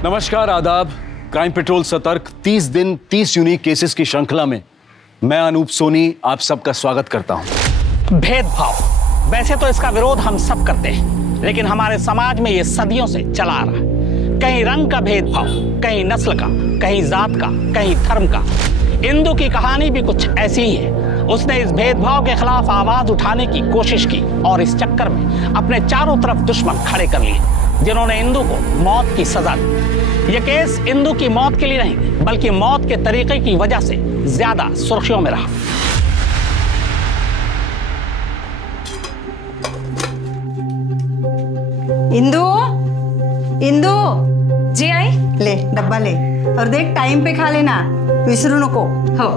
नमस्कार, आदाब। Crime petrol सतर्क 30 दिन 30 यूनिक केसेस की श्रृंखला में मैं अनूप सोनी आप सबका स्वागत करता हूं। भेदभाव, वैसे तो इसका विरोध हम सब करते हैं, लेकिन हमारे समाज में ये सदियों से चला आ रहा है। कहीं रंग का भेदभाव, कहीं नस्ल का, कहीं जात का, कहीं धर्म का। इंदु की कहानी भी कुछ ऐसी ही है। उसने इस भेदभाव के खिलाफ आवाज उठाने की कोशिश की और इस चक्कर में अपने चारों तरफ दुश्मन खड़े कर लिए, जिन्होंने इंदु को मौत की सजा दी। यह केस इंदु की मौत के लिए नहीं, बल्कि मौत के तरीके की वजह से ज्यादा सुर्खियों में रहा। इंदु, इंदु, जी आई। ले डब्बा ले और देख टाइम पे खा लेना, विसरू नको। हो।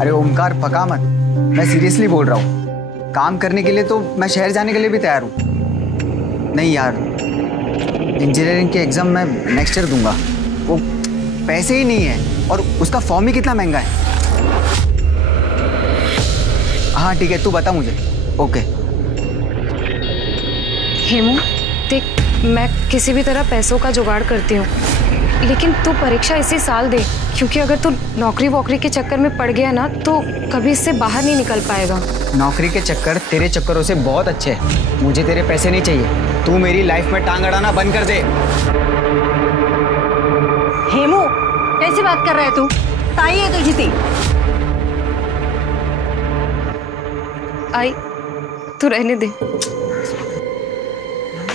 अरे ओमकार, पका मत, मैं सीरियसली बोल रहा हूँ। काम करने के लिए तो मैं शहर जाने के लिए भी तैयार हूँ। नहीं यार, इंजीनियरिंग के एग्जाम मैं नेक्स्ट ईयर दूंगा। वो पैसे ही नहीं है और उसका फॉर्म ही कितना महंगा है। हाँ ठीक है, तू बता मुझे। ओके। हेमू देख, मैं किसी भी तरह पैसों का जुगाड़ करती हूँ, लेकिन तू परीक्षा इसी साल दे, क्योंकि अगर तू नौकरी वोकरी के चक्कर में पड़ गया ना तो कभी इससे बाहर नहीं निकल पाएगा। नौकरी के चक्कर तेरे चक्करों से बहुत अच्छे हैं। मुझे तेरे पैसे नहीं चाहिए। तू मेरी लाइफ में टांग अड़ाना बंद कर दे। हेमू, कैसी बात कर रहा है तू? ताई है तुझी थी। आई, तू रहने दे।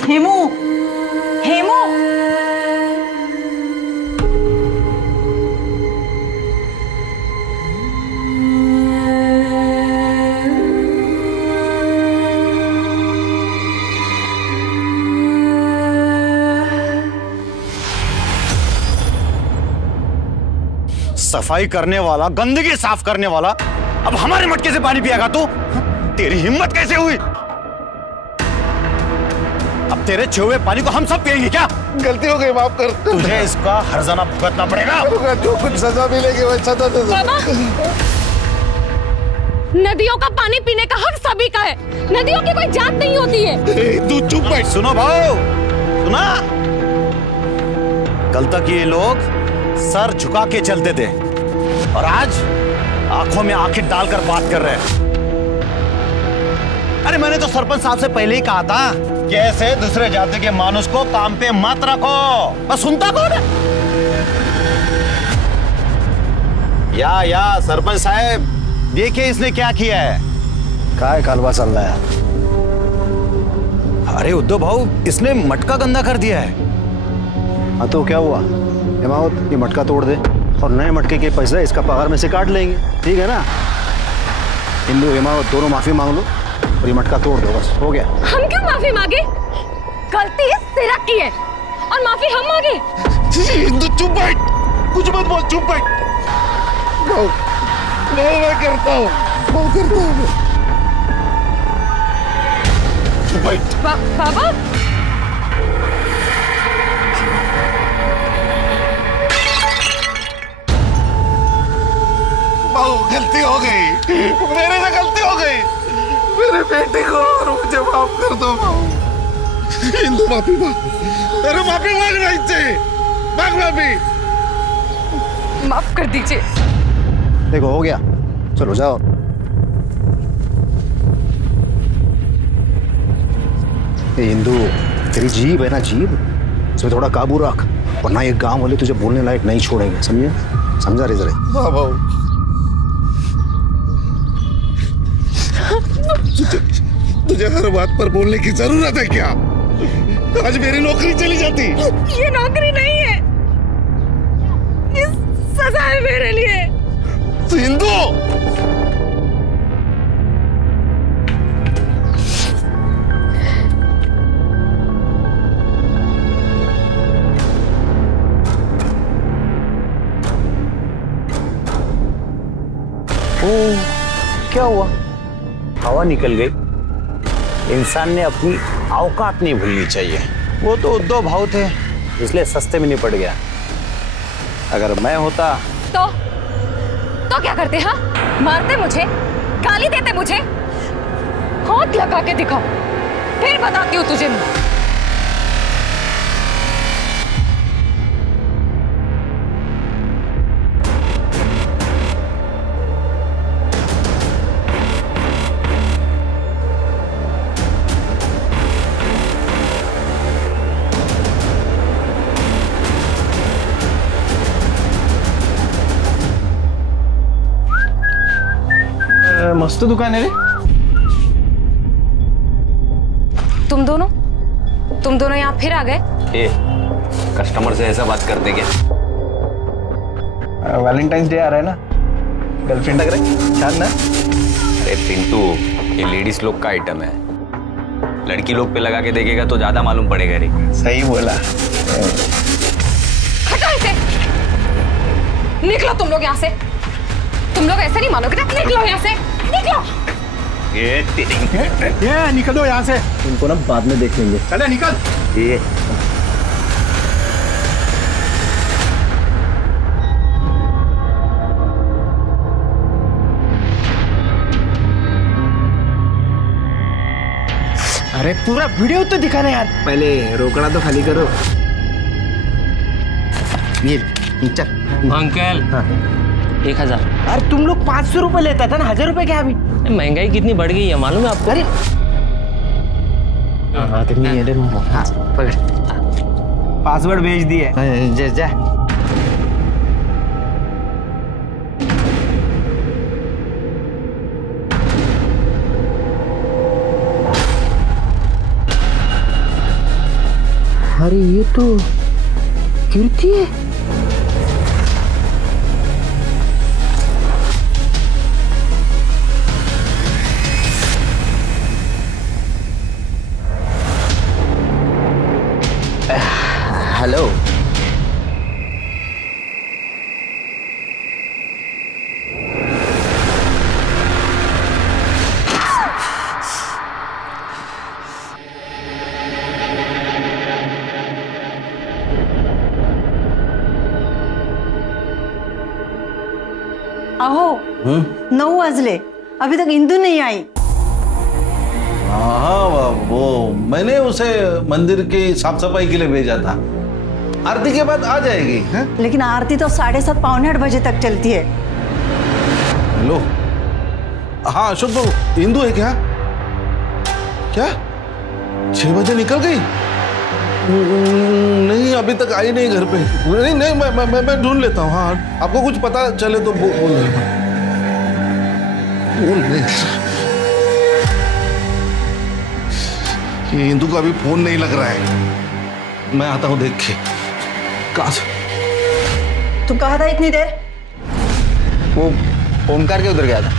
हेमू, हेमू, सफाई करने वाला, गंदगी साफ करने वाला, अब हमारे मटके से पानी पिएगा तू? तेरी हिम्मत कैसे हुई? अब तेरे छुए पानी को हम सब पिएंगे क्या? गलती हो गई, माफ कर। तुझे इसका हर्जाना भुगतना पड़ेगा। जो कुछ सजा मिलेगी वो सजा दे दो। नदियों का पानी पीने का हक सभी का है। नदियों की कोई जात नहीं होती है। तू चुप बैठ। सुनो भाऊ, सुना? कल तक ये लोग सर झुका के चलते थे और आज आंखों में आंखें डालकर बात कर रहे हैं। अरे मैंने तो सरपंच साहब से पहले ही कहा था कि ऐसे दूसरे जाति के मानुष को काम पे मत रखो। पर सुनता कौन है? या सरपंच साहब, देखिए इसने क्या किया है। क्या कालवा चल रहा है? अरे उद्धव भाऊ, इसने मटका गंदा कर दिया है। हाँ तो क्या हुआ? हिमावत, ये मटका तोड़ दे और नए मटके के पैसे इसका पगार में से काट लेंगे, ठीक है ना? इंदु, हिमावत दोनों माफी मांग लो और ये मटका तोड़ दो, बस हो गया। हम क्यों माफी मांगे? गलती इस सिरक की है और माफी हम मांगे। इंदु चुप बैठ, कुछ मत बोल, चुप बैठ। मैं करता हूँ, चुप बैठ। बाबा, गलती हो गई, मेरे से गलती हो गई। मेरे बेटे को और मुझे माफ कर दो। इंदु माफी मांग, अरे माफी मांगना इससे, मांग माफी। माफ कर दीजिए। देखो हो गया, चलो जाओ। इंदु, तेरी जीभ है ना, जीभ, इसमें थोड़ा काबू रख, वरना ये गांव वाले तुझे बोलने लायक नहीं छोड़ेंगे, समझे? समझा रे जरा? हाँ भाऊ। तुझे हर बात पर बोलने की जरूरत है क्या? आज मेरी नौकरी चली जाती। ये नौकरी नहीं है, ये सजा है मेरे लिए। इंदु, क्या हुआ? हवा निकल गई। इंसान ने अपनी औकात नहीं भूलनी चाहिए। वो तो उद्धव भाव थे, इसलिए सस्ते में निपट गया। अगर मैं होता तो क्या करते? हाँ, मारते मुझे, गाली देते मुझे? हाथ लगा के दिखाओ, फिर बताती हूँ तुझे। मस्त दुकान है रे। तुम दोनों यहाँ फिर आ गए? कस्टमर से ऐसा बात करते क्या? वैलेंटाइंस डे आ रहा है ना, गर्लफ्रेंड लग रहा है, छान ना? अरे पिंटू, ये लेडीज लोग का आइटम है, लड़की लोग पे लगा के देखेगा तो ज्यादा मालूम पड़ेगा रे। सही बोला। हटो इसे, निकलो तुम लोग यहाँ से। तुम लोग ऐसे नहीं मानोगे ना, निकलो यहाँ से, निकलो। ये निकलो यहाँ से। उनको ना बाद में देख लेंगे। चले निकल। ये अरे पूरा वीडियो तो दिखाना यार। पहले रोकड़ा तो खाली करो। ये चल अंकल। हाँ। 1000। अरे तुम लोग 500 रुपए लेता था ना, 1000 रुपए क्या अभी? महंगाई कितनी बढ़ गई है मालूम है आपको? अरे हाँ तो नहीं है। हाँ पकड़, पासवर्ड भेज दिए। जा जा। अरे ये तो कीर्ति है। हेलो। अहो 9 वाजले, अभी तक इंदु नहीं आई। हाँ वो मैंने उसे मंदिर की साफ सफाई के लिए भेजा था, आरती के बाद आ जाएगी। है? लेकिन आरती तो 7:30 पौने 8 बजे तक चलती है। हेलो, हाँ अशोक बाबू, इंदु है क्या? क्या 6 बजे निकल गई? नहीं अभी तक आई नहीं घर पे। नहीं नहीं मैं ढूंढ लेता हूँ। हाँ आपको कुछ पता चले तो बोल ये इंदु का अभी फोन नहीं लग रहा है। मैं आता हूँ देख के। कहाँ से? तू कहा था इतनी देर? वो ओमकार के उधर गया था।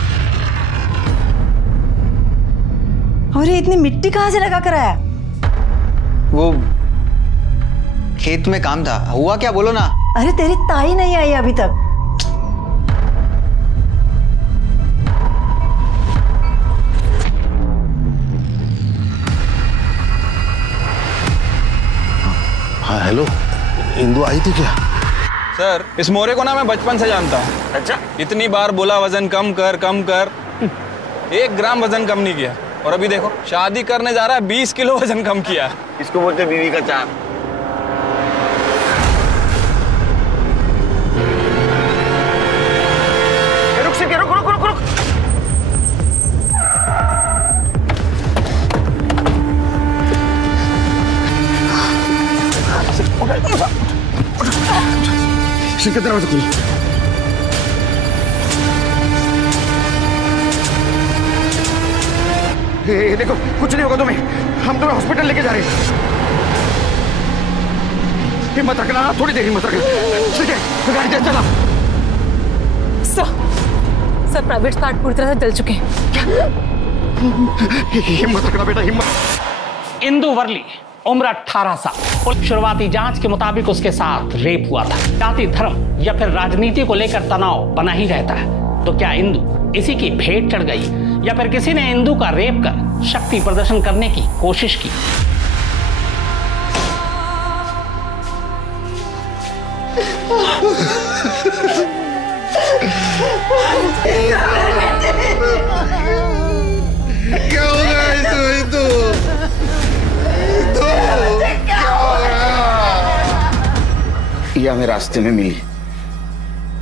और ये इतनी मिट्टी कहाँ से लगा कर आया? वो खेत में काम था। हुआ क्या बोलो ना। अरे तेरी ताई नहीं आई अभी तक। हाँ हेलो, इंदु आई थी क्या? सर इस मोरे को ना मैं बचपन से जानता हूँ। अच्छा? इतनी बार बोला वजन कम कर कम कर, 1 ग्राम वजन कम नहीं किया। और अभी देखो शादी करने जा रहा है, 20 किलो वजन कम किया। इसको बोलते बीवी का चांद। रुक। कितना बजे खुली? देखो कुछ नहीं होगा तुम्हें, हम तुम्हें हॉस्पिटल लेके जा रहे हैं। हिम्मत रखना, थोड़ी देर हिम्मत रखना। ठीक है गाड़ी चला। सर प्राइवेट पार्ट पूरी तरह से जल चुके हैं। हिम्मत रखना बेटा, हिम्मत। इंदु वर्ली उम्र 18 साल। शुरुआती जांच के मुताबिक उसके साथ रेप हुआ था। जाति धर्म या फिर राजनीति को लेकर तनाव बना ही रहता है। तो क्या इंदु इसी की भेंट चढ़ गई या फिर किसी ने इंदु का रेप कर शक्ति प्रदर्शन करने की कोशिश की? क्या हो गया इंदु? क्या हो गया? ये हमें रास्ते में मिली।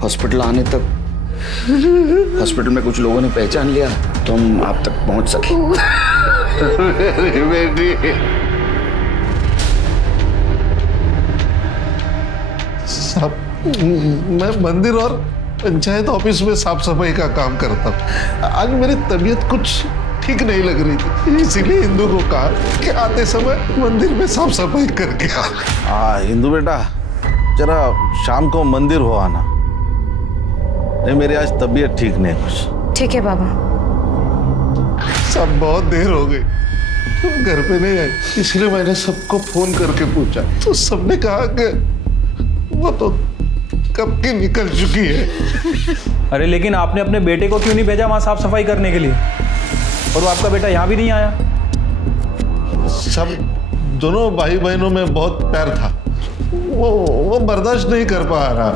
हॉस्पिटल आने तक हॉस्पिटल में कुछ लोगों ने पहचान लिया तो हम आप तक पहुंच सके। बेटी सब, मैं मंदिर और पंचायत ऑफिस में साफ सफाई का काम करता हूँ। आज मेरी तबीयत कुछ ठीक नहीं लग रही थी, इसीलिए इंदु को कहा कि आते समय मंदिर में साफ सफाई करके आ। इंदु बेटा, जरा शाम को मंदिर हो आना। नहीं, मेरी आज तबीयत ठीक नहीं कुछ। ठीक है बाबा। सब बहुत देर हो गई, तुम घर पे नहीं आई, इसलिए मैंने सबको फोन करके पूछा तो सबने कहा कि वो तो कब की निकल चुकी है। अरे लेकिन आपने अपने बेटे को क्यों नहीं भेजा वहां साफ सफाई करने के लिए? और वो आपका बेटा यहाँ भी नहीं आया? सब दोनों भाई बहनों में बहुत प्यार था, वो बर्दाश्त नहीं कर पा रहा।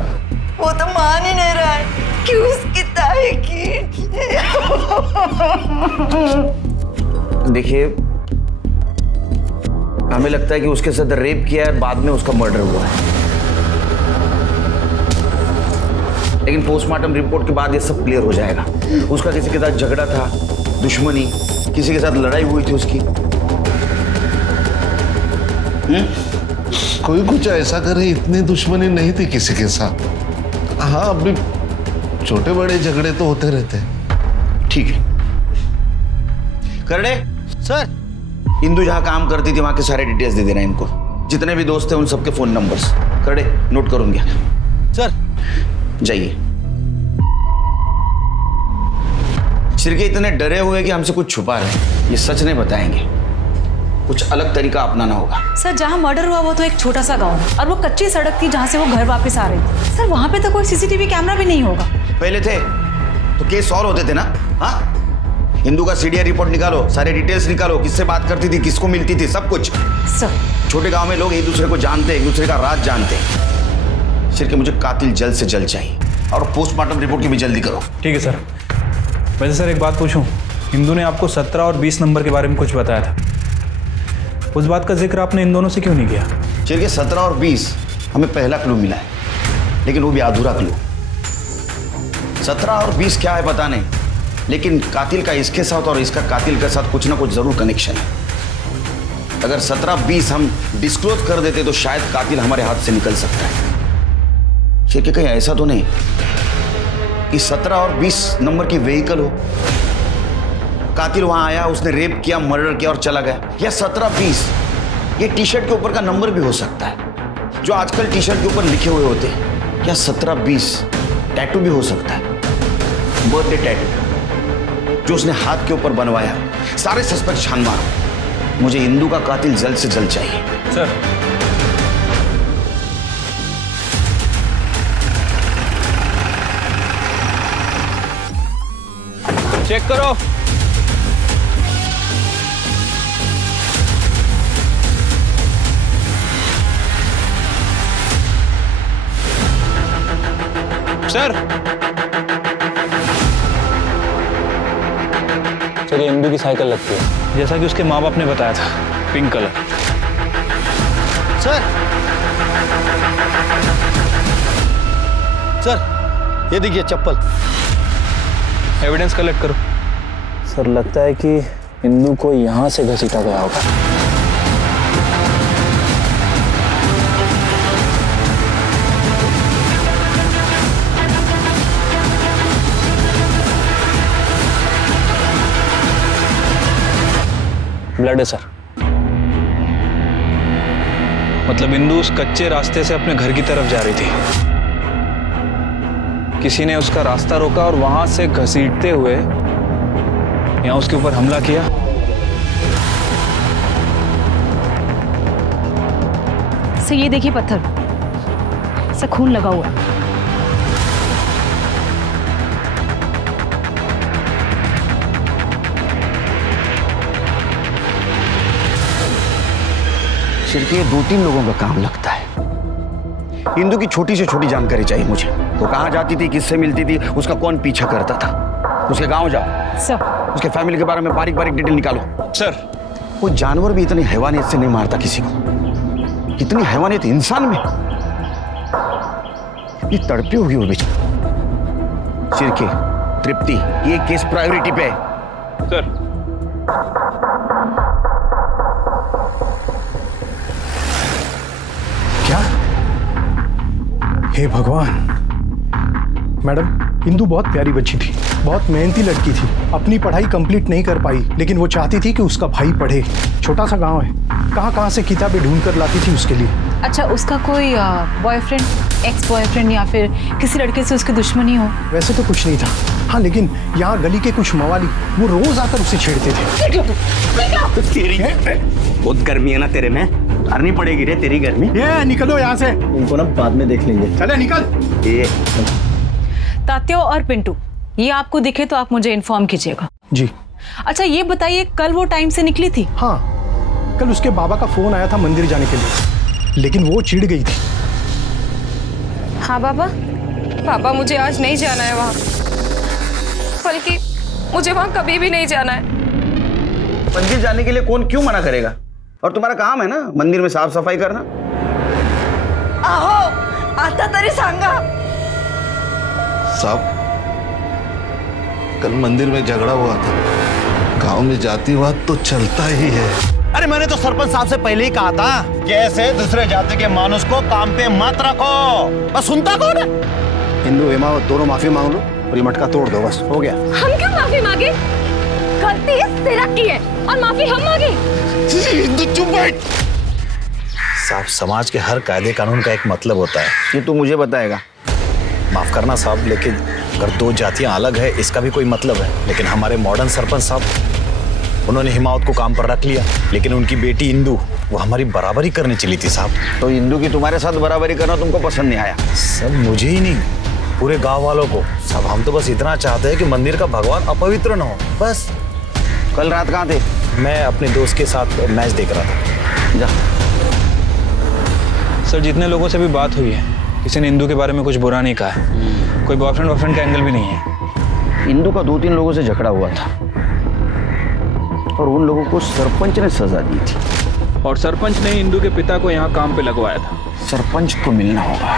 वो तो मान ही नहीं रहा है कि उसकी ताई की। देखिए, हमें लगता है कि उसके साथ रेप किया है, बाद में उसका मर्डर हुआ है। लेकिन पोस्टमार्टम रिपोर्ट के बाद ये सब क्लियर हो जाएगा। उसका किसी के साथ झगड़ा था, दुश्मनी, किसी के साथ लड़ाई हुई थी उसकी। कोई कुछ ऐसा करे, इतनी दुश्मनी नहीं थी किसी के साथ। हाँ, अभी छोटे बड़े झगड़े तो होते रहते हैं। ठीक है करड़े सर, इंदु जहां काम करती थी वहां के सारे डिटेल्स दे देना इनको। जितने भी दोस्त हैं उन सबके फोन नंबर्स करड़े नोट करूंगा। सर जाइए। सिरके इतने डरे हुए कि हमसे कुछ छुपा रहे, ये सच नहीं बताएंगे। कुछ अलग तरीका अपनाना होगा। सर, जहाँ मर्डर हुआ वो तो एक छोटा सा गांव है और वो कच्ची सड़क थी जहाँ से वो घर वापस आ रही थी। सर, वहाँ पे तो कोई सीसीटीवी कैमरा भी नहीं होगा। पहले थे तो केस सॉल्व होते थे ना। हाँ, हिंदू का सीडीआर रिपोर्ट निकालो, सारे डिटेल्स निकालो, किससे बात करती थी, किसको मिलती थी, सब कुछ। सर, छोटे गांव में लोग एक दूसरे को जानते, एक दूसरे का राज जानते। सिर्फ मुझे कातिल जल्द से जल्द चाहिए और पोस्टमार्टम रिपोर्ट की भी जल्दी करो। ठीक है सर। वैसे सर एक बात पूछूं, हिंदू ने आपको 17 और 20 नंबर के बारे में कुछ बताया था, उस बात का जिक्र आपने इन दोनों से क्यों नहीं किया? चलिए 17 और 20 हमें पहला क्लू मिला है, लेकिन वो भी अधूरा क्लू। 17 और 20 क्या है पता नहीं, लेकिन कातिल का इसके साथ और इसका कातिल के साथ कुछ ना कुछ जरूर कनेक्शन है। अगर 17-20 हम डिस्क्लोज कर देते तो शायद कातिल हमारे हाथ से निकल सकता है। ठीक है, कहीं ऐसा तो नहीं कि 17 और 20 नंबर की व्हीकल हो, कातिल वहां आया, उसने रेप किया, मर्डर किया और चला गया। या 17-20 ये टी शर्ट के ऊपर का नंबर भी हो सकता है, जो आजकल टी शर्ट के ऊपर लिखे हुए होते हैं। या 17-20 टैटू भी हो सकता है, बर्थडे टैटू जो उसने हाथ के ऊपर बनवाया। सारे सस्पेक्ट छान मारो, मुझे हिंदू का कातिल जल्द से जल्द चाहिए। सर, चेक करो। सर, सर ये इंदु की साइकिल लगती है, जैसा कि उसके माँ बाप ने बताया था, पिंक कलर। सर, सर ये देखिए चप्पल। एविडेंस कलेक्ट करो। सर लगता है कि इंदु को यहाँ से घसीटा गया होगा। ब्लड है सर। मतलब इंदु उस कच्चे रास्ते से अपने घर की तरफ जा रही थी, किसी ने उसका रास्ता रोका और वहां से घसीटते हुए यहां उसके ऊपर हमला किया। सर ये देखिए पत्थर, सर खून लगा हुआ। सिर्फ ये 2-3 लोगों का काम लगता है। इंदु की छोटी से छोटी जानकारी चाहिए मुझे। वो कहाँ जाती थी, किससे मिलती थी, उसका कौन पीछा करता था। उसके गांव जाओ सर, उसके फैमिली के बारे में बारीक बारीक डिटेल निकालो। सर, वो जानवर भी इतनी हैवानियत से नहीं मारता किसी को, कितनी हैवानियत इंसान में। ये तड़पी होगी वो बेचारी। सिरके, तृप्ति, ये केस प्रायोरिटी पे है। सर, क्या? हे भगवान। मैडम, इंदु बहुत प्यारी बच्ची थी, बहुत मेहनती लड़की थी। अपनी पढ़ाई कंप्लीट नहीं कर पाई, लेकिन वो चाहती थी कि उसका भाई पढ़े। छोटा सा गांव है, कहाँ कहाँ से किताबें ढूंढ कर लाती थी उसके लिए। अच्छा, उसका कोई बॉयफ्रेंड, एक्स बॉयफ्रेंड या फिर किसी लड़के से उसकी दुश्मनी हो? वैसे तो कुछ नहीं था, हाँ, लेकिन यहाँ गली के कुछ मवाली वो रोज आकर उसे छेड़ते थे। तेरी बहुत गर्मी है ना तेरे में, उतारनी पड़ेगी रे तेरी गर्मी। ये निकलो यहाँ से। इनको ना बाद में देख लेंगे। चले निकल। ये तात्या और पिंटू, ये आपको दिखे तो आप मुझे इन्फॉर्म कीजिएगा। जी। अच्छा, ये बताइए कल वो टाइम से निकली थी? हाँ, कल उसके बाबा का फोन आया था मंदिर जाने के लिए, लेकिन वो चिढ़ गई थी। हाँ पापा मुझे आज नहीं जाना है वहाँ, बल्कि मुझे वहाँ कभी भी नहीं जाना है। मंदिर जाने के लिए कौन क्यों मना करेगा? और तुम्हारा काम है ना मंदिर में साफ सफाई करना। आहो, आता तरी सांगा। साहब, कल मंदिर में झगड़ा हुआ था। गांव में जातिवाद तो चलता ही है। अरे मैंने तो सरपंच साहब से पहले ही कहा था कि ऐसे दूसरे जाति के मानुस को काम पे मत रखो। बस सुनता कौन है? हिंदू हिमावत दोनों माफी मांग लो और ये मटका तोड़ दो, बस हो गया। हम क्यों माफी मांगे? गलती सिरक की है और माफी हम मांगे। हिंदू चुप बैठ। साहब, समाज के हर कायदे कानून का एक मतलब होता है। ये तू मुझे बताएगा। माफ करना साहब, लेकिन अगर 2 जातियां अलग है इसका भी कोई मतलब है। लेकिन हमारे मॉडर्न सरपंच साहब, उन्होंने हिमावत को काम पर रख लिया, लेकिन उनकी बेटी इंदु वो हमारी बराबरी करने चली थी साहब। तो इंदु की तुम्हारे साथ बराबरी करना तुमको पसंद नहीं आया? सब मुझे ही नहीं, पूरे गांव वालों को। सब हम तो बस इतना चाहते हैं कि मंदिर का भगवान अपवित्र न हो, बस। कल रात कहाँ थे? मैं अपने दोस्त के साथ मैच देख रहा था। जा। सर, जितने लोगों से भी बात हुई है, किसी ने इंदु के बारे में कुछ बुरा नहीं कहा है। कोई बॉयफ्रेंड वॉयफ्रेंड का एंगल भी नहीं है। इंदु का 2-3 लोगों से झगड़ा हुआ था और उन लोगों को सरपंच ने सजा दी थी। और सरपंच ने इंदु के पिता को यहाँ काम पे लगवाया था। सरपंच को मिलना होगा।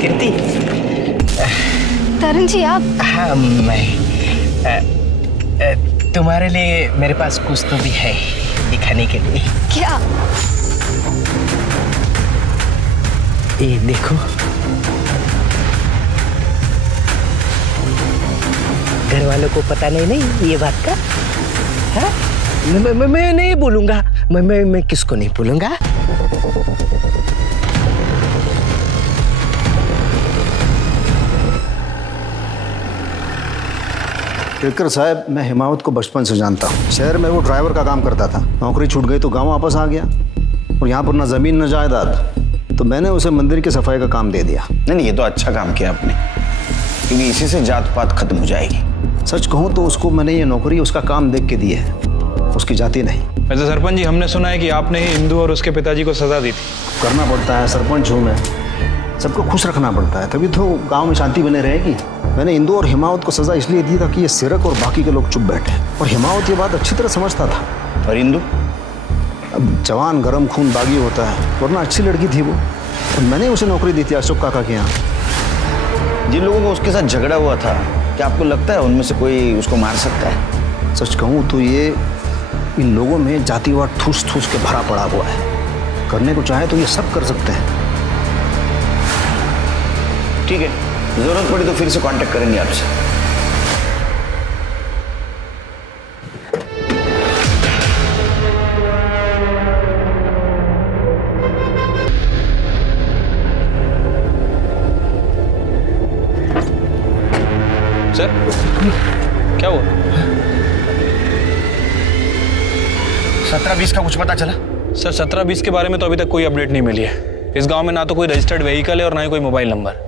कीर्ति। तरुण जी, आप? हाँ, मैं तुम्हारे लिए मेरे पास कुछ तो भी है दिखाने के लिए। क्या? ये देखो, घर वालों को पता नहीं ये बात का। हाँ? मैं नहीं बोलूंगा। मैं किसको नहीं बोलूंगा। केरकर साहब, मैं हिमावत को बचपन से जानता हूँ। शहर में वो ड्राइवर का काम करता था, नौकरी छूट गई तो गांव वापस आ गया, और यहाँ पर ना जमीन न जायदाद, तो मैंने उसे मंदिर की सफाई का काम दे दिया। नहीं, ये तो अच्छा काम किया आपने, क्योंकि इसी से जात पात खत्म हो जाएगी। सच कहूँ तो उसको मैंने ये नौकरी उसका काम देख के दी है, उसकी जाति नहीं। वैसे सरपंच जी, हमने सुना है कि आपने ही इंदु और उसके पिताजी को सजा दी थी। करना पड़ता है, सरपंच हूँ मैं, सबको खुश रखना पड़ता है, तभी तो गांव में शांति बने रहेगी। मैंने इंदु और हिमावत को सजा इसलिए दी ताकि ये सिरक और बाकी के लोग चुप बैठे, और हिमावत ये बात अच्छी तरह समझता था। और इंदु? अब जवान गरम खून बागी होता है, वरना अच्छी लड़की थी वो, और मैंने उसे नौकरी दी थी अशोक काका के यहाँ। जिन लोगों को उसके साथ झगड़ा हुआ था, क्या आपको लगता है उनमें से कोई उसको मार सकता है? सच कहूँ तो ये इन लोगों में जातिवाद ठूस ठूस के भरा पड़ा हुआ है। करने को चाहे तो ये सब कर सकते हैं। ठीक है, जरूरत पड़ी तो फिर से कांटेक्ट करेंगे आपसे। सर, क्या हुआ? 17-20 का कुछ पता चला? सर, 17-20 के बारे में तो अभी तक कोई अपडेट नहीं मिली है। इस गांव में ना तो कोई रजिस्टर्ड व्हीकल है और ना ही कोई मोबाइल नंबर।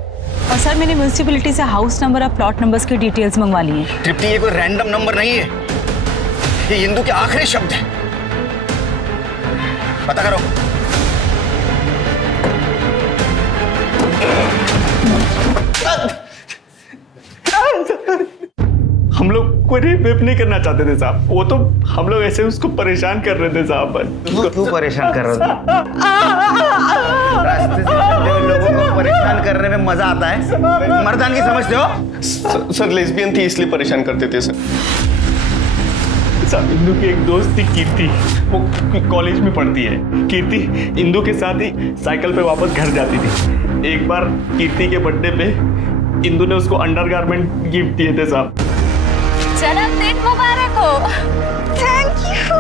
और सर मैंने म्यूनिसिपैलिटी से हाउस नंबर और प्लॉट नंबर्स की डिटेल्स मंगवा ली है। तृप्ति, ये कोई रैंडम नंबर नहीं है, ये इंदू के आखिरी शब्द है। पता करो। हम लोग कोई रेप नहीं करना चाहते थे साहब, वो तो हम लोग ऐसे उसको परेशान कर रहे थे साहब। क्यों परेशान कर रहे थे? रास्ते से लोगों को परेशान करने में मजा आता है, मर्दानगी समझते हो? सर लेस्बियन थी इसलिए परेशान करते थे सर। साहब इंदू की एक दोस्त थी कीर्ति, वो कॉलेज में पढ़ती है। कीर्ति इंदू के साथ ही साइकिल पे वापस घर जाती थी। एक बार कीर्ति के बर्थडे पे इंदू ने उसको अंडरगारमेंट गिफ्ट दिए थे साहब। जन्मदिन मुबारक हो। Thank you.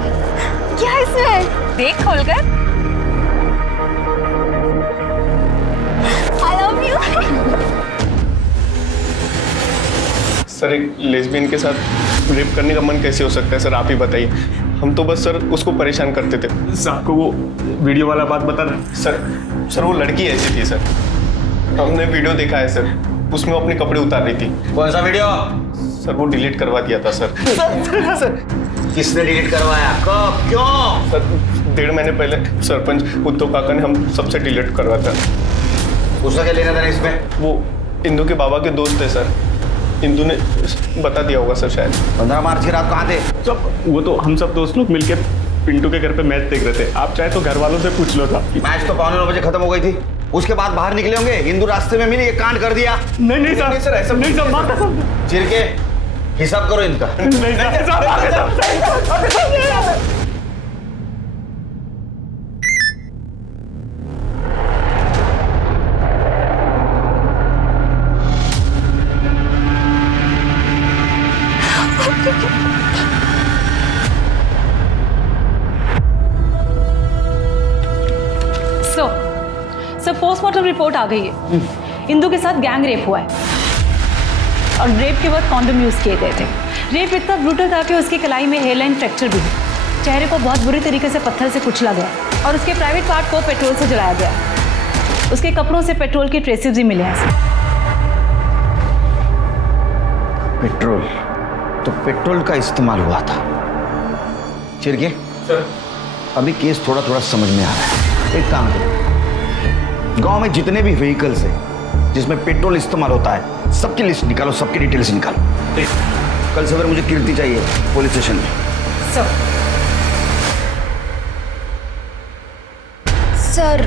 क्या इसमें? देख खोलकर। I love you। सर एक लेस्बियन के साथ रेप करने का मन कैसे हो सकता है सर, आप ही बताइए। हम तो बस सर उसको परेशान करते थे। आपको वो वीडियो वाला बात बता रहे सर वो लड़की ऐसी थी सर, हमने वीडियो देखा है सर, उसमें वो अपने कपड़े उतार रही थी। कौन सा वीडियो? सर वो डिलीट करवा दिया था सर। सर किसने डिलीट करवाया, कब, क्यों? सर 1.5 महीने पहले सरपंच उद्धव काका ने हम सबसे डिलीट करवाया था। उसका क्या लेना था इसमें? वो इंदू के बाबा के दोस्त है सर, इंदू ने बता दिया होगा सर शायद। 15 मार्च की रात कहाँ थे? वो तो हम सब दोस्त लोग मिलकर पिंटू के घर पे मैच देख रहे थे। आप चाहे तो घर वालों से पूछ लो था। मैच तो 9:15 खत्म हो गई थी, उसके बाद बाहर निकले होंगे, इंदू रास्ते में मिली, ये कांड कर दिया। नहीं सर ऐसा नहीं सर, मां कसम। चिरके हिसाब करो इनका। नहीं सर पोस्टमार्टम रिपोर्ट आ गई है। इंदू के साथ गैंग रेप हुआ है और रेप के बाद कॉन्डोम यूज किए गए थे। रेप इतना ब्रूटल था कि उसकी कलाई में हेयरलाइन फ्रैक्चर भी है। चेहरे को बहुत बुरी तरीके से पत्थर से कुचला गया और उसके प्राइवेट पार्ट को पेट्रोल से जलाया गया। उसके कपड़ों से पेट्रोल के ट्रेसेस भी मिले हैं। पेट्रोल? तो पेट्रोल का इस्तेमाल हुआ था। चिरके सर, अभी केस थोड़ा थोड़ा समझ में आ रहा है। एक काम करो, गांव में जितने भी व्हीकल्स हैं जिसमें पेट्रोल इस्तेमाल होता है, सबकी लिस्ट निकालो, सबकी डिटेल्स निकालो। कल सवेरे मुझे कीर्ति चाहिए पुलिस स्टेशन में। सर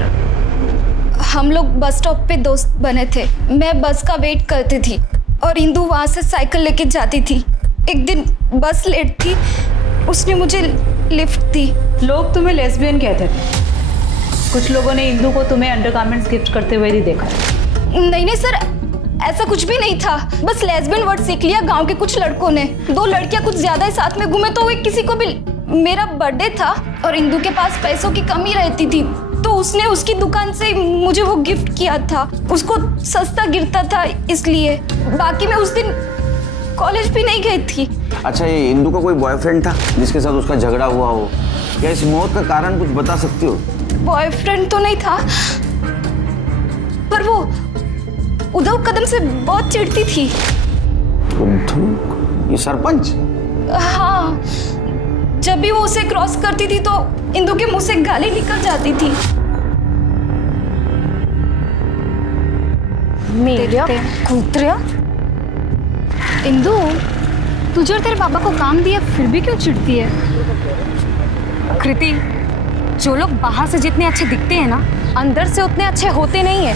हम लोग बस स्टॉप पे दोस्त बने थे। मैं बस का वेट करती थी और इंदू वहां से साइकिल लेके जाती थी। एक दिन बस लेट थी, उसने मुझे लिफ्ट दी। लोग तुम्हें लेस्बियन कहते थे, कुछ लोगों ने इंदू को तुम्हें अंडरगारमेंट्स गिफ्ट करते हुए भी देखा। नहीं सर, ऐसा कुछ भी नहीं था, बस लेस्बियन वर्ड सीख लिया गांव के कुछ लड़कों ने। 2 लड़कियां कुछ ज्यादा ही साथ में घूमे तो किसी को भी। मेरा बर्थडे था और इंदू के पास पैसों की कमी रहती थी, तो उसने उसकी दुकान से मुझे वो गिफ्ट किया था। उसको सस्ता गिरता था इसलिए। बाकी मैं उस दिन कॉलेज भी नहीं गई थी। अच्छा, ये इंदू का कोई बॉयफ्रेंड था जिसके साथ उसका झगड़ा हुआ हो? क्या इस मौत का कारण कुछ बता सकती हो? बॉयफ्रेंड तो नहीं था, पर वो उद्धव कदम से बहुत चिढ़ती थी। उद्धव? ये सरपंच? हाँ, जब भी वो उसे क्रॉस करती थी तो इंदू के मुंह से गाली निकल जाती थी। मेरा कुत्रिया। इंदू, तुझे और तेरे पापा को काम दिया फिर भी क्यों चिढ़ती है? कृति, जो लोग बाहर से जितने अच्छे दिखते हैं ना, अंदर से उतने अच्छे होते नहीं है।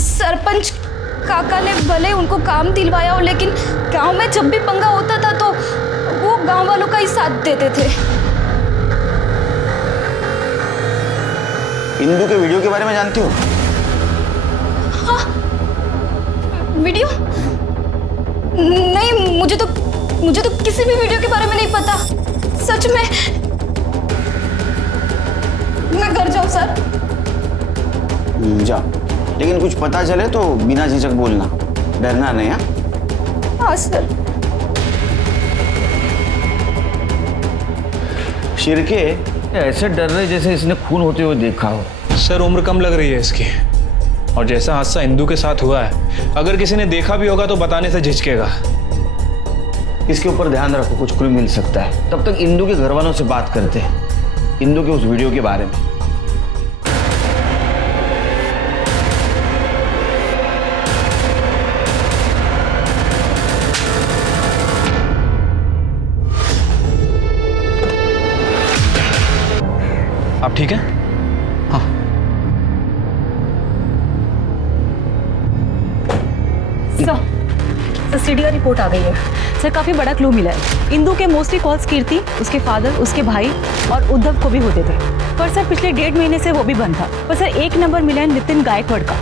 सरपंच काका ने भले उनको काम दिलवाया हो, लेकिन गांव में जब भी पंगा होता था तो वो गांव वालों का ही साथ देते थे। इंदू के वीडियो के बारे में जानती हो? हाँ, वीडियो? नहीं, मुझे तो किसी भी वीडियो के बारे में नहीं पता, सच में। मैं घर जाऊं सर? जा, लेकिन कुछ पता चले तो बिना झिझक बोलना, डरना नहीं। हाँ सर। शिरके ऐसे डर रहे जैसे इसने खून होते हुए देखा हो। सर उम्र कम लग रही है इसकी। और जैसा हादसा इंदू के साथ हुआ है, अगर किसी ने देखा भी होगा तो बताने से झिझकेगा। इसके ऊपर ध्यान रखो, कुछ क्लू मिल सकता है। तब तक इंदू के घर वालों से बात करते हैं, इंदू के उस वीडियो के बारे में। आप ठीक है? हाँ। सर सीडी का रिपोर्ट आ गई है। सर काफी बड़ा क्लू मिला है। इंदू के मोस्टली कॉल्स कीर्ति, उसके फादर, उसके भाई और उद्धव को भी होते थे। पर सर पिछले 1.5 महीने से वो भी बंद था। पर सर एक नंबर मिला है नितिन गायकवाड़ का।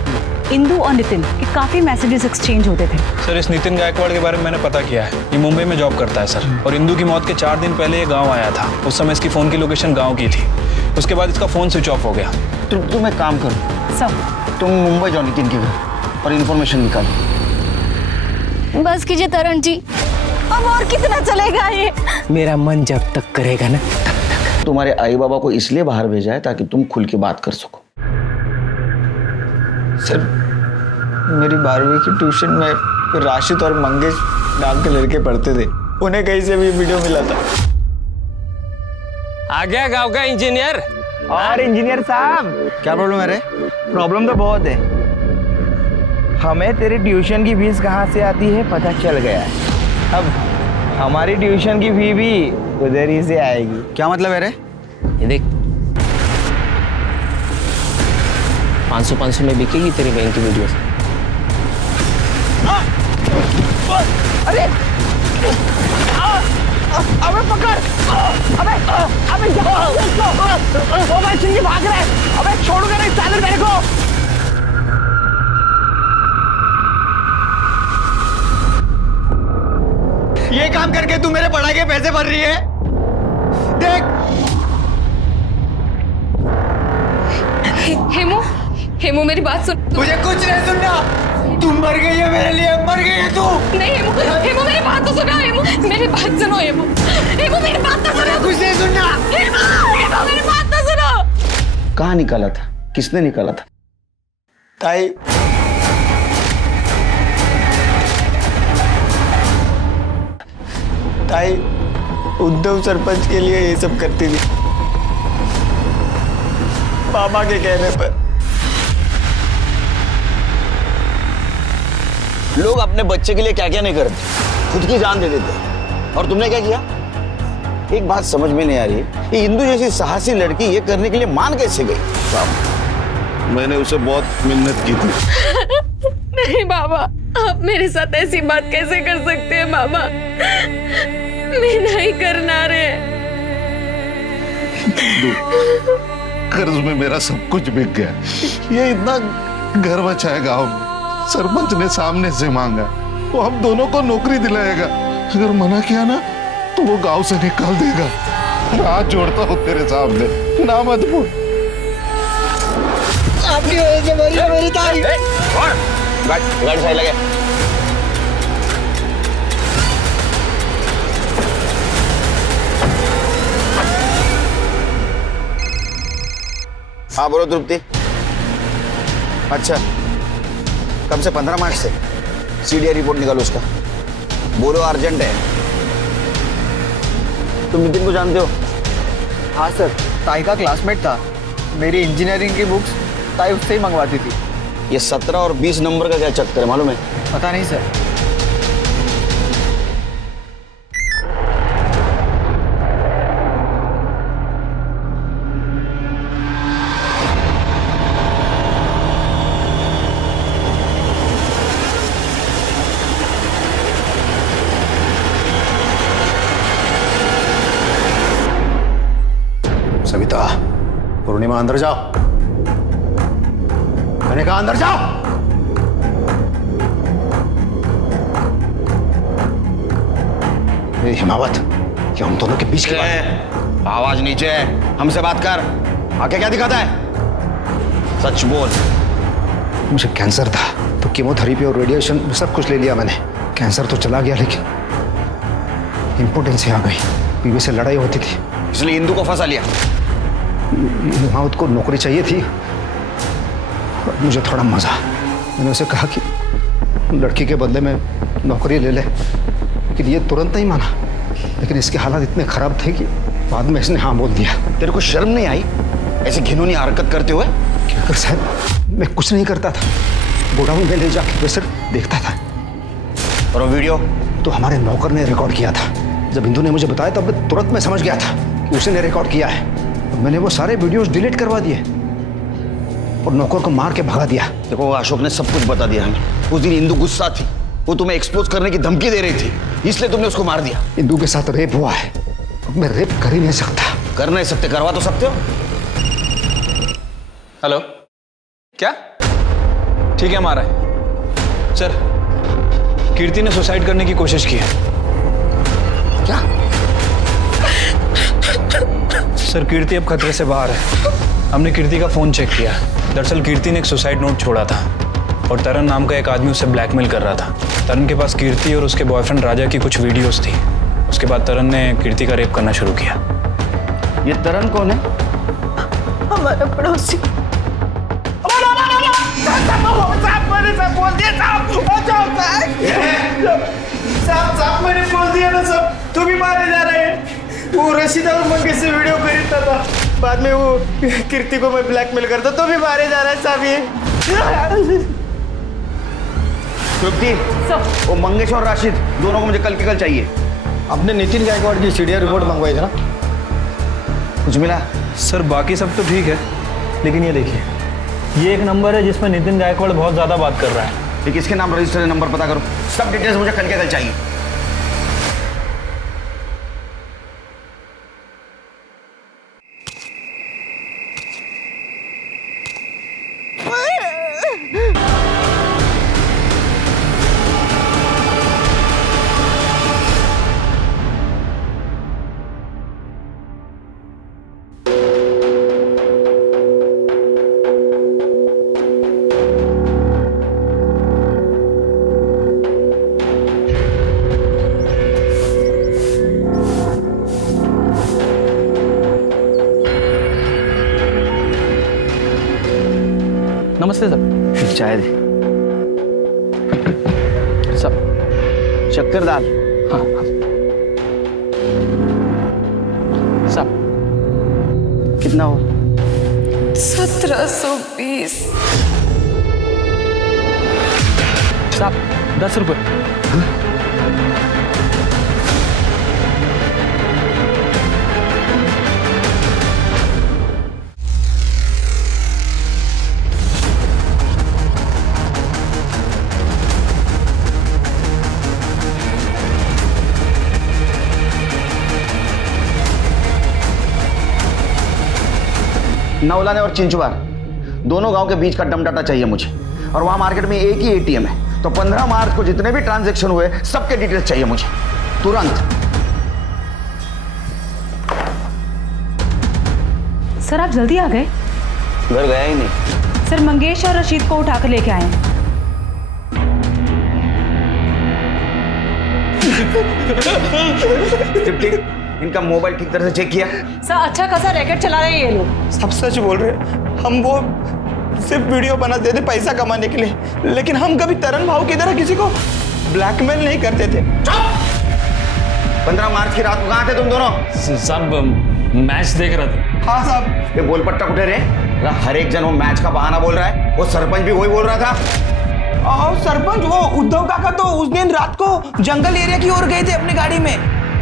इंदू और नितिन के काफी मैसेजेस एक्सचेंज होते थे। सर इस नितिन गायकवाड़ के बारे में मैंने पता किया है। ये मुंबई में जॉब करता है सर, और इंदू की मौत के 4 दिन पहले ये गाँव आया था। उस समय इसकी फोन की लोकेशन गाँव की थी। उसके बाद इसका फोन स्विच ऑफ हो गया। तुम एक काम करो सर, तुम मुंबई जाओ नितिन के घर और इन्फॉर्मेशन निकालो। बस कीजिए तरण जी, अब और कितना चलेगा ये? मेरा मन जब तक करेगा ना तब तक। तुम्हारे आई बाबा को इसलिए बाहर भेजा है ताकि तुम खुल के बात कर सको। सर मेरी 12वीं की ट्यूशन में राशिद और मंगेश नाम के लड़के पढ़ते थे, उन्हें कहीं से भी वीडियो मिला था। आ गया गांव का इंजीनियर। और इंजीनियर साहब, क्या प्रॉब्लम है रे? प्रॉब्लम तो बहुत है। हमें तेरी ट्यूशन की फीस कहाँ से आती है पता चल गया है। अब हमारी ट्यूशन की फी भी उधर ही से आएगी। क्या मतलब है रे? ये देख 500 में बिकेगी तेरी बहन की वीडियो। अरे अबे पकड़, अबे ओ भाई सिंह भाग रहा है। अबे छोड़ूंगा नहीं साले मेरे को। ये काम करके तू मेरे पढ़ाई के पैसे भर रही है? देख हेमू मेरी बात सुन। तुझे कुछ नहीं सुनना। तू मर गई है मेरे लिए, मर गई है तू। नहीं हेमू मेरी बात तो सुनो। हेमू मेरी बात सुनो। हेमू मेरी बात तो सुनो। कुछ नहीं सुनना। हेमू मेरी बात तो सुनो। कहाँ निकाला था? किसने निकाला था? ताई ताई उद्धव सरपंच के लिए ये सब करती थी, पापा के कहने पर। लोग अपने बच्चे के लिए क्या क्या नहीं करते, खुद की जान दे देते। और तुमने क्या किया? एक बात समझ में नहीं आ रही, ये इंदू जैसी साहसी लड़की ये करने के लिए मान कैसे गई? मैंने उसे बहुत मिन्नत की थी। नहीं बाबा, आप मेरे साथ ऐसी बात कैसे कर सकते हैं बाबा? मैं नहीं करना रे। कर्ज में मेरा सब कुछ बिक गया। ये इतना घर बचा है गांव में, सरपंच ने सामने से मांगा, वो हम दोनों को नौकरी दिलाएगा। अगर मना किया ना तो वो गांव से निकाल देगा। हाथ जोड़ता हूँ तेरे सामने, ना मत बोल। आपकी वजह से मरी है मेरी ताई। गाड़ी सही लगे। हाँ बोलो तृप्ति। अच्छा कब से? 15 मार्च से सीडीआई रिपोर्ट निकालो उसका। बोलो अर्जेंट है। तुम नितिन को जानते हो? हाँ सर, ताई का क्लासमेट था। मेरी इंजीनियरिंग की बुक्स ताई उससे ही मंगवाती थी। ये 17 और 20 नंबर का क्या चक्कर है मालूम है? पता नहीं सर। सविता, पूर्णिमा अंदर जाओ। मैंने कहा अंदर जाओ। हिमावत, ये हम दोनों के बीच की बात है। आवाज नीचे है, हमसे बात कर। आके क्या दिखाता है? सच बोल। मुझे कैंसर था तो कीमोथेरेपी और रेडिएशन सब कुछ ले लिया मैंने। कैंसर तो चला गया लेकिन इम्पोर्टेंसी आ गई। बीवी से लड़ाई होती थी, इसलिए इंदू को फंसा लिया। हिमावत को नौकरी चाहिए थी, और मुझे थोड़ा मजा। मैंने उसे कहा कि लड़की के बदले में नौकरी ले ले, लेकिन ये तुरंत नहीं माना। लेकिन इसके हालात इतने खराब थे कि बाद में इसने हाँ बोल दिया। तेरे को शर्म नहीं आई ऐसी घिनौनी हरकत करते हुए? क्या कर साहब, मैं कुछ नहीं करता था, गोडाउन में ले जाके प्रेशर देखता था। और वो वीडियो तो हमारे नौकर ने रिकॉर्ड किया था। जब इंदु ने मुझे बताया तब तुरंत मैं समझ गया था कि उसने रिकॉर्ड किया है। मैंने वो सारे वीडियोस डिलीट करवा दिए और नौकर को मार के भगा दिया। देखो अशोक ने सब कुछ बता दिया हमें। उस दिन इंदु गुस्सा थी, वो तुम्हें एक्सपोज करने की धमकी दे रही थी, इसलिए तुमने उसको मार दिया। इंदु के साथ रेप हुआ है, मैं रेप कर ही नहीं सकता। कर नहीं सकते, करवा तो सकते हो। हेलो, क्या? ठीक है, हम आ रहे हैं। सर, कीर्ति ने सुसाइड करने की कोशिश की है। क्या? सर, कीर्ति अब खतरे से बाहर है। हमने कीर्ति का फोन चेक किया। दरअसल कीर्ति ने एक सुसाइड नोट छोड़ा था और तरन नाम का एक आदमी उसे ब्लैकमेल कर रहा था। तरन के पास कीर्ति और उसके बॉयफ्रेंड राजा की कुछ वीडियोस थी। उसके बाद तरन ने कीर्ति का रेप करना शुरू किया। ये तरन कौन है? हमारा पड़ोसी। साहब मैंने बोल दिया ना सब, तू भी मारे जा रहे हैं। वो रशीदा और मंगेश से वीडियो खरीदता था, बाद में वो कीर्ति को मैं ब्लैकमेल करता, तो भी मारे जा रहा है साहब। ये तृप्ति, वो मंगेश और राशिद दोनों को मुझे कल के कल चाहिए। अपने नितिन गायकवाड़ की सीडीआर रिपोर्ट मंगवाई थी ना, कुछ मिला? सर, बाकी सब तो ठीक है, लेकिन ये देखिए, ये एक नंबर है जिसमें नितिन गायकवाड़ बहुत ज्यादा बात कर रहा है। ये किसके नाम रजिस्टर है? नंबर पता करो, सब डिटेल्स मुझे कल के कल चाहिए। नमस्ते सर। चाय दे। सब शक्कर दाल। हाँ सब कितना हो? 1720। साहब 10 रुपये। नौलाने और चिंचवार दोनों गांव के बीच का डम डाटा चाहिए मुझे, और वहां मार्केट में एक ही एटीएम है। तो 15 मार्च को जितने भी ट्रांजैक्शन हुए सबके डिटेल्स चाहिए मुझे तुरंत। सर, आप जल्दी आ गए? घर गया ही नहीं। सर, मंगेश और रशीद को उठाकर लेके आए हैं। इनका मोबाइल ठीक तरह से चेक किया? सर, अच्छा खासा रैकेट चला रहे हैं ये लोग। सब सच बोल रहे हैं। हम वो सिर्फ वीडियो बनाते थे पैसा कमाने के लिए, लेकिन हम कभी तरन भाव की तरह किसी को ब्लैकमेल नहीं करते थे। 15 मार्च की रात को कहाँ थे तुम दोनों? सब मैच देख रहे थे। हाँ साहब। ये गोलपट्टा कुठे रे? हर एक जन वो मैच का बहाना बोल रहा है। वो सरपंच भी वही बोल रहा था। और सरपंच वो उद्धव काका तो उस दिन रात को जंगल एरिया की ओर गए थे अपनी गाड़ी में।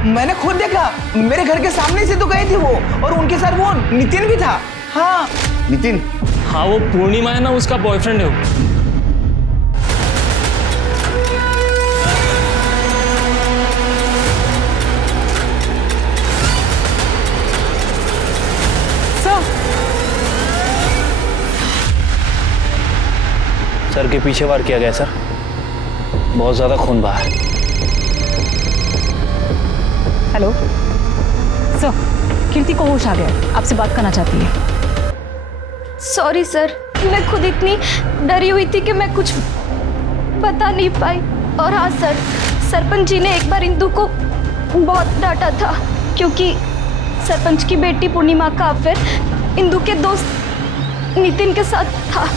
मैंने खुद देखा, मेरे घर के सामने से तो गए थे वो, और उनके साथ वो नितिन भी था। हाँ नितिन? हाँ, वो पूर्णिमा है ना, उसका बॉयफ्रेंड है वो। सर के पीछे वार किया गया सर, बहुत ज्यादा खून बहा है। हेलो सर, कीर्ति को होश आ गया, आपसे बात करना चाहती है। सॉरी सर, मैं खुद इतनी डरी हुई थी कि मैं कुछ बता नहीं पाई। और हाँ सर, सरपंच जी ने एक बार इंदु को बहुत डांटा था, क्योंकि सरपंच की बेटी पूर्णिमा का अफेयर इंदु के दोस्त नितिन के साथ था।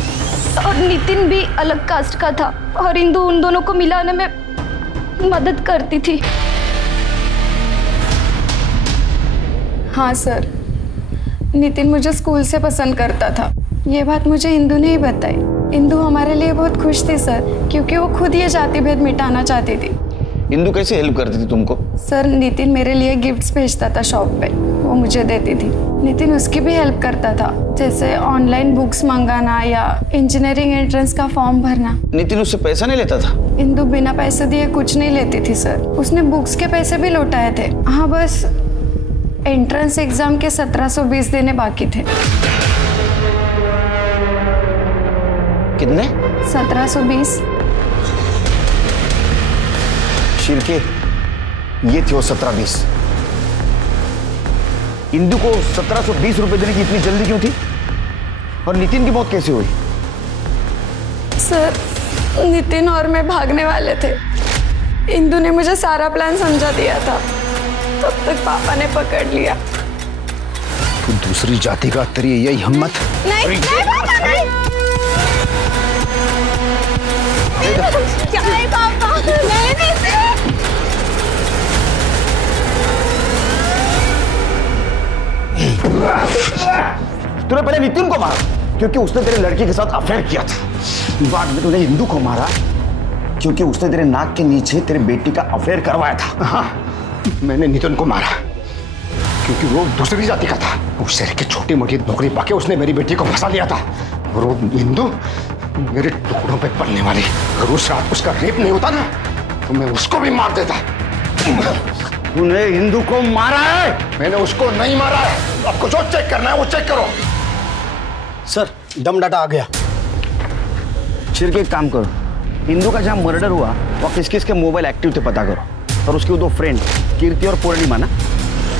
और नितिन भी अलग कास्ट का था और इंदु उन दोनों को मिलाने में मदद करती थी। हाँ सर, नितिन मुझे स्कूल से पसंद करता था। ये बात मुझे इंदु ने ही बताई। इंदु हमारे लिए बहुत खुश थी सर, क्योंकि वो खुद ये जाति भेद मिटाना चाहती थी। इंदु कैसे हेल्प करती थी तुमको? सर, नितिन मेरे लिए गिफ्ट्स भेजता था शॉप पे, वो मुझे देती थी। नितिन उसकी भी हेल्प करता था, जैसे ऑनलाइन बुक्स मंगाना या इंजीनियरिंग एंट्रेंस का फॉर्म भरना। नितिन उससे पैसा नहीं लेता था? इंदु बिना पैसे दिए कुछ नहीं लेती थी सर। उसने बुक्स के पैसे भी लौटाए थे। हाँ, बस एंट्रेंस एग्जाम के 1720 देने बाकी थे। कितने? 1720। शिरके, ये थे वो 1720। इंदु को 1720 रुपए देने की इतनी जल्दी क्यों थी? और नितिन की मौत कैसे हुई? सर, नितिन और मैं भागने वाले थे। इंदु ने मुझे सारा प्लान समझा दिया था, तब तक पापा ने पकड़ लिया। तू दूसरी जाति का, तेरी यही हिम्मत? नहीं, पापा नहीं। नहीं पापा, नहीं। तूने पहले नितिन को मारा क्योंकि उसने तेरे लड़की के साथ अफेयर किया था। बाद में तूने इंदु को मारा क्योंकि उसने तेरे नाक के नीचे तेरे बेटी का अफेयर करवाया था। हाँ, मैंने नितिन को मारा क्योंकि वो दूसरी जाति का था। उस शहर की छोटी मोटी नौकरी पाके उसने मेरी बेटी को फंसा लिया था। और वो इंदु मेरे टुकड़ों पे पड़ने वाली। अगर उस रात उसका रेप नहीं होता ना तो मैं उसको भी मार देता। तूने इंदु को मारा है? मैंने उसको नहीं मारा है। आपको जो चेक करना है वो चेक करो। सर, दम डाटा आ गया। शिर के एक काम करो, इंदु का जहां मर्डर हुआ वह किस किस के मोबाइल एक्टिव थे पता करो, और उसके दो फ्रेंड कीर्ति और पूर्णिमा ना,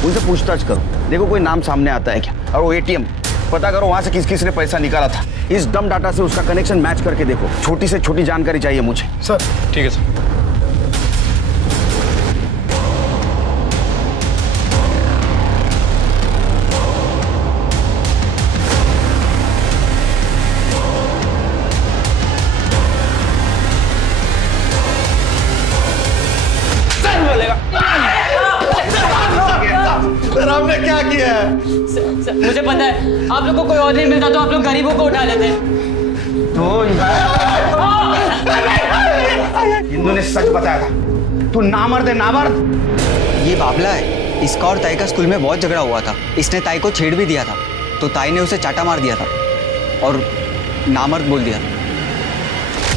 उनसे पूछताछ करो, देखो कोई नाम सामने आता है क्या। और वो एटीएम पता करो वहां से किस किस ने पैसा निकाला था। इस दम डाटा से उसका कनेक्शन मैच करके देखो। छोटी से छोटी जानकारी चाहिए मुझे। सर ठीक है सर। सर आपने क्या किया है? मुझे पता है, आप लोग को कोई और नहीं मिलता तो आप लोग गरीबों को उठा लेते। तो इंदु ने सच बताया था। तू नामर्द है, नामर्द। ये बाबला है। इसका और ताई का स्कूल में बहुत झगड़ा हुआ था। इसने ताई को छेड़ भी दिया था, तो ताई ने उसे चाटा मार दिया था और नामर्द बोल दिया।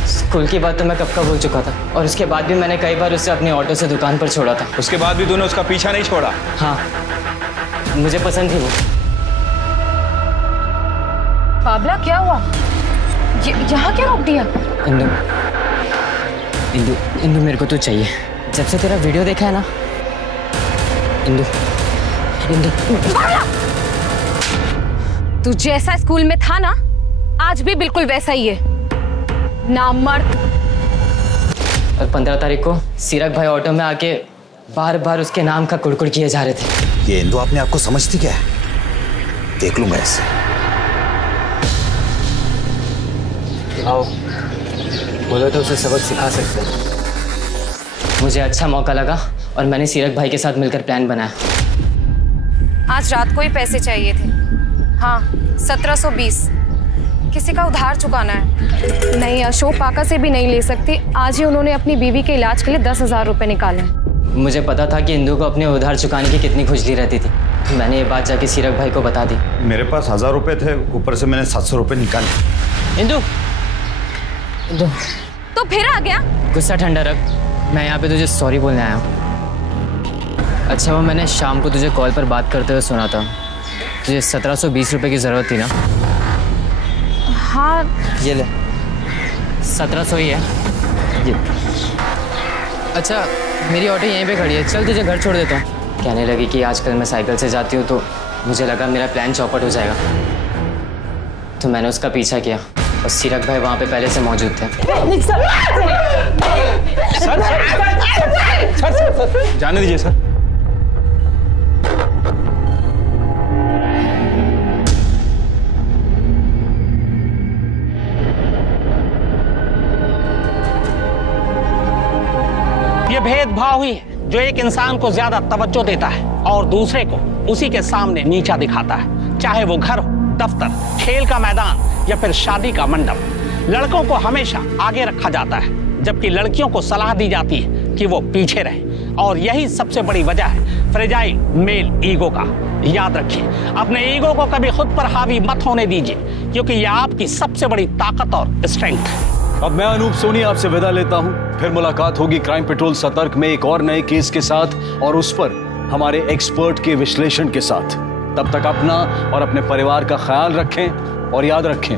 स्कूल की बात तो मैं कब का भूल चुका था, और उसके बाद भी मैंने कई बार उसे अपने ऑटो से दुकान पर छोड़ा था। उसके बाद भी तूने उसका पीछा नहीं छोड़ा? हाँ, मुझे पसंद थी वो। बाबला क्या हुआ? यहाँ क्या रोक दिया? इंदु, इंदु, इंदु मेरे को तो चाहिए। जब से तेरा वीडियो देखा है ना इंदु, इंदु। तू जैसा स्कूल में था ना, आज भी बिल्कुल वैसा ही है, नामर्द। और 15 तारीख को सीरक भाई ऑटो में आके बार बार उसके नाम का कुड़कुड़ किए जा रहे थे। ये इंदु अपने आप को समझती क्या है? देख लूं मैं इसे। आओ, बोलो तो उसे सबक सिखा सकते हैं। मुझे अच्छा मौका लगा और मैंने सीरक भाई के साथ मिलकर प्लान बनाया। आज रात को ही पैसे चाहिए थे। हाँ, 1720। किसी का उधार चुकाना है। नहीं, अशोक पाका से भी नहीं ले सकती। आज ही उन्होंने अपनी बीवी के इलाज के लिए 10,000 रुपए निकाले। मुझे पता था कि इंदु को अपने उधार चुकाने की कितनी खुजली रहती थी। मैंने ये बात जाके सीरक भाई को बता दी। मेरे पास 1000 रुपए थे, ऊपर से मैंने 700 रुपए निकाले। इंदु, इंदु। तो फिर आ गया? गुस्सा ठंडा रख। मैं यहाँ पे तुझे सॉरी बोलने आया हूँ। अच्छा, वो मैंने शाम को तुझे कॉल पर बात करते हुए सुना था। तुझे 1720 रुपए की जरूरत थी ना? हाँ। ये ले, 1700 ही है ये। अच्छा, मेरी ऑटो यहीं पे खड़ी है, चल तुझे घर छोड़ देता हूँ। कहने लगी कि आजकल मैं साइकिल से जाती हूँ, तो मुझे लगा मेरा प्लान चौपट हो जाएगा, तो मैंने उसका पीछा किया और सीरक भाई वहाँ पे पहले से मौजूद थे। सर, जाने दीजिए सर। भेदभाव ही है जो एक इंसान को ज्यादा तवज्जो देता है और दूसरे को उसी के सामने नीचा दिखाता है, चाहे वो घर हो, दफ्तर, खेल का मैदान या फिर शादी का मंडप। लड़कों को हमेशा आगे रखा जाता है जबकि लड़कियों को सलाह दी जाती है कि वो पीछे रहे, और यही सबसे बड़ी वजह है फ्रेजाइल मेल ईगो का। याद रखिए, अपने ईगो को कभी खुद पर हावी मत होने दीजिए, क्योंकि यह आपकी सबसे बड़ी ताकत और स्ट्रेंथ है। अब मैं अनूप सोनी आपसे विदा लेता हूं। फिर मुलाकात होगी क्राइम पेट्रोल सतर्क में एक और नए केस के साथ और उस पर हमारे एक्सपर्ट के विश्लेषण के साथ। तब तक अपना और अपने परिवार का ख्याल रखें और याद रखें,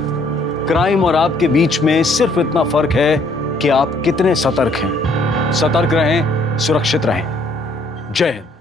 क्राइम और आपके बीच में सिर्फ इतना फर्क है कि आप कितने सतर्क हैं। सतर्क रहें, सुरक्षित रहें। जय हिंद।